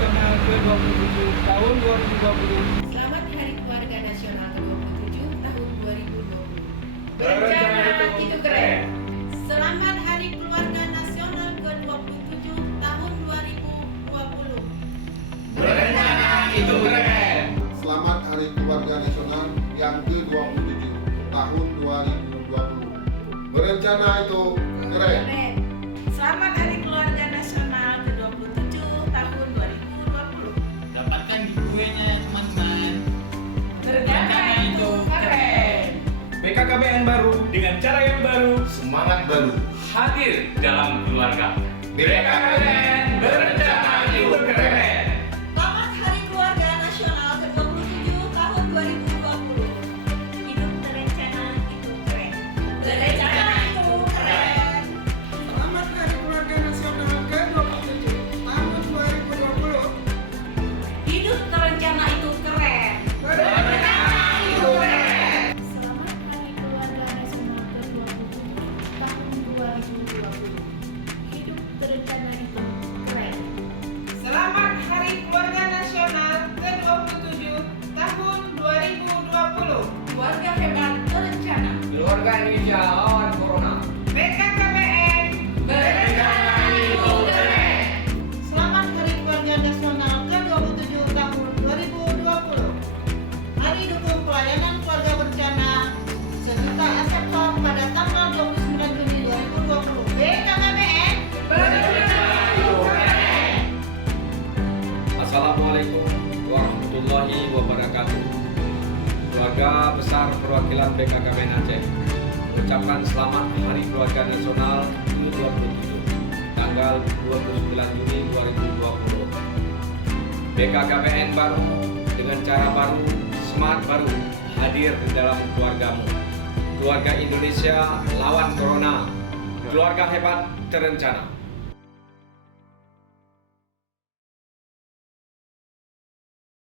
Nasional ke-27 tahun 2020. Selamat Hari Keluarga Nasional ke-27 tahun 2020. Berencana itu keren. Selamat Hari Keluarga Nasional ke-27 tahun 2020. Berencana itu keren. Selamat Hari Keluarga Nasional yang ke-27 tahun 2020. Berencana itu keren. Selamat Hari Keluarga Nasional ke-27 tahun 2020. Dapatkan giveaway-nya ya teman-teman. Berencana itu keren. BKKBN baru dengan cara yang baru, Semangat baru. hadir dalam keluarga. BKKBN berencana itu keren. Selamat Hari Keluarga Nasional ke-27 tahun 2020. Hidup berencana itu keren. Berencana itu keren. Selamat Hari Keluarga Nasional ke-27 tahun 2020. Hidup terencana itu keren. Berencana itu keren. Selamat Hari Keluarga Nasional ke-27 tahun 2020. Hidup berencana itu keren. Selamat Hari Keluarga Nasional ke-27 tahun 2020. Keluarga hebat berencana. Keluarga Indonesia lawan Corona. BKKBN Berencana itu keren. Selamat Hari Keluarga Nasional ke-27 tahun 2020. Hari dukung pelayanan keluarga berencana serta aseptor pada tanggal 29 Juni 2020. BKKBN Berencana itu keren. Assalamualaikum warahmatullahi wabarakatuh. Keluarga besar perwakilan BKKBN Aceh mengucapkan selamat Hari Keluarga Nasional ke-27 tanggal 29 Juni 2020. BKKBN baru dengan cara baru, semangat baru hadir di dalam keluargamu. Keluarga Indonesia lawan Corona. Keluarga hebat terencana.